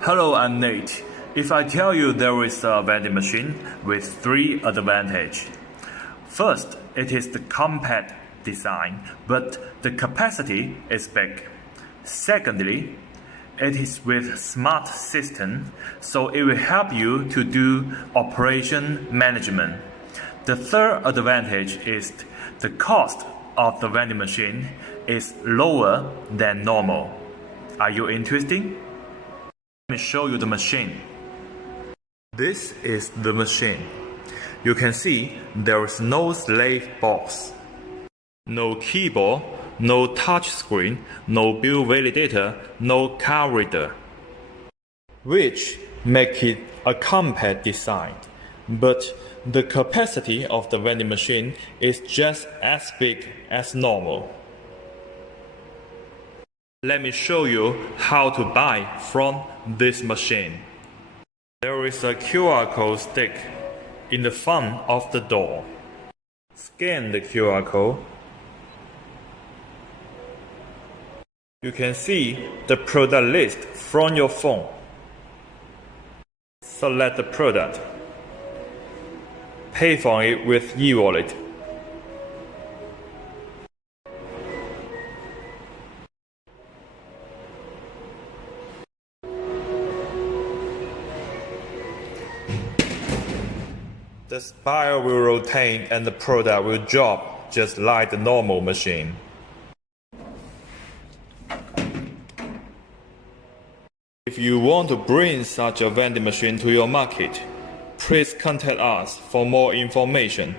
Hello, I'm Nate. If I tell you there is a vending machine with 3 advantages. First, it is the compact design, but the capacity is big. Secondly, it is with smart system, so it will help you to do operation management. The third advantage is the cost of the vending machine is lower than normal. Are you interested? Let me show you the machine. This is the machine. You can see there is no slave box, no keyboard, no touch screen, no bill validator, no card reader, which make it a compact design. But the capacity of the vending machine is just as big as normal. Let me show you how to buy from this machine. There is a QR code stick in the front of the door. Scan the QR code. You can see the product list from your phone. Select the product. Pay for it with e-wallet. The spiral will rotate and the product will drop just like the normal machine. If you want to bring such a vending machine to your market, please contact us for more information.